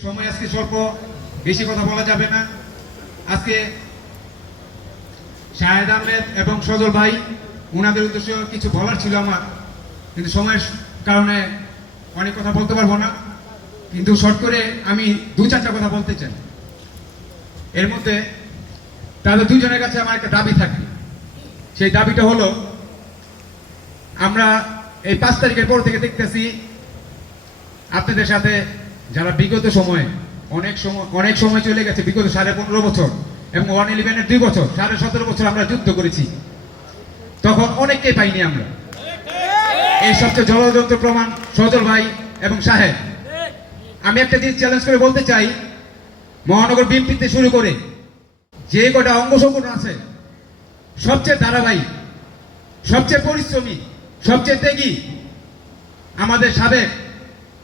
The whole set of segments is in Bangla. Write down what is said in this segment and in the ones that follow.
স্বল্প, বেশি কথা বলা যাবে না। আজকে শাহেদ আহমেদ এবং সজল ভাই ওনাদের উদ্দেশ্যে কিছু বলার ছিল আমার। কিন্তু সময়ের কারণে অনেক কথা বলতে পারব না। কিন্তু শর্ট করে আমি দু চারটা কথা বলতে চাই। এর মধ্যে তাদের দুজনের কাছে আমার একটা দাবি থাকে। সেই দাবিটা হলো, আমরা এই পাঁচ তারিখের পর থেকে দেখতেছি, আপনাদের সাথে যারা বিগত সময়ে, অনেক সময় অনেক সময় চলে গেছে, বিগত সাড়ে পনেরো বছর এবং ওয়ান ইলেভেনের দুই বছর, সাড়ে সতেরো বছর আমরা যুদ্ধ করেছি, তখন অনেককেই পাইনি আমরা। এই সবচেয়ে জলযন্ত্র প্রমাণ সজল ভাই এবং সাহেব। আমি একটা জিনিস চ্যালেঞ্জ করে বলতে চাই, মহানগর বিএনপিতে শুরু করে যে কটা অঙ্গ সংগঠন আছে, সবচেয়ে ধারাবাহিক, সবচেয়ে পরিশ্রমী, সবচেয়ে ত্যাগী আমাদের সাবেক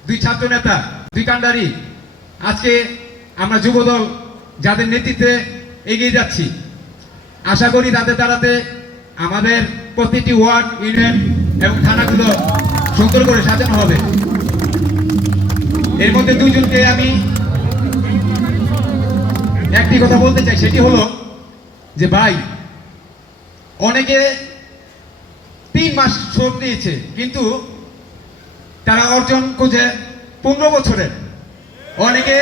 দুই ছাত্র নেতা দুই আজকে আমরা যুবদল যাদের নেতৃত্বে এগিয়ে যাচ্ছি, আশা করি তাদের দ্বারাতে আমাদের প্রতিটি ওয়ার্ড, ইউনিয়ন এবং থানাগুলো সুন্দর করে সাজানো হবে। এর মধ্যে দুজনকে আমি একটি কথা বলতে চাই, সেটি হলো যে ভাই, অনেকে তিন মাস শ্রম নিয়েছে, কিন্তু তারা অর্জন খুঁজে পনেরো বছরের। অনেকে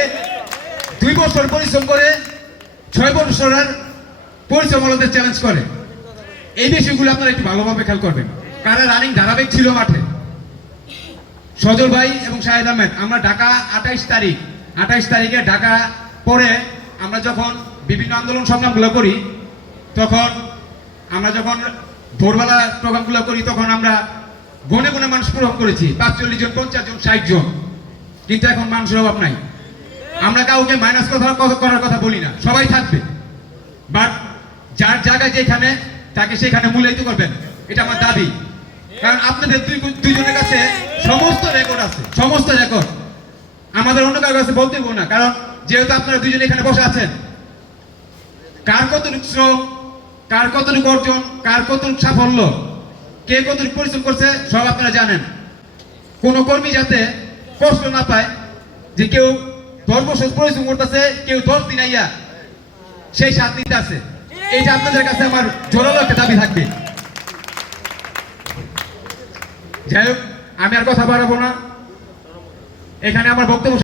দুই বছর পরিশ্রম করে, ছয় বছরের পরিশ্রম আলাদা চ্যালেঞ্জ করে। এই বিষয়গুলো আপনারা একটু ভালোভাবে খেয়াল করবেন। কারা রানিং ধারাবাহিক ছিল মাঠে? সজল ভাই এবং শাহেদ আহমেদ, আমরা ঢাকা আঠাইশ তারিখ, আঠাইশ তারিখে ঢাকা পরে আমরা যখন বিভিন্ন আন্দোলন সংগ্রামগুলো করি, তখন আমরা যখন ভোরবেলা প্রোগ্রামগুলো করি, তখন আমরা গনে গনে মানুষ প্রভাব করেছি। পাঁচচল্লিশ জন, পঞ্চাশ জন, ষাট জন। কিন্তু এখন মানুষের অভাব নাই। আমরা কাউকে মাইনাস কথা করার কথা বলি না। সবাই থাকবে। বাট যার জায়গায় যেখানে, তাকে সেখানে মূল্যায়িত করবেন। এটা আমার দাবি। কারণ আপনাদের দুই দুইজনের কাছে সমস্ত রেকর্ড আছে। সমস্ত রেকর্ড আমাদের অন্য কারোর কাছে বলতে না। কারণ যেহেতু আপনারা দুইজনে এখানে বসে আছেন, কার কতটুকু শ্রম, কার কতটুকু অর্জন, কার কতটুকু সাফল্য, কে কতটুকু পরিশ্রম করছে, সব আপনারা জানেন। কোন কর্মী যাতে কষ্ট না পায় যে কেউ দশ বছর পরিশ্রম করতেছে কেউ দশ দিন আইয়া সেই সাত দিনটা আছে। এইটা আপনাদের কাছে আমার জোরালো একটা দাবি থাকবে। যাই আমি আর কথা বাড়াবো না। এখানে আমার বক্তব্য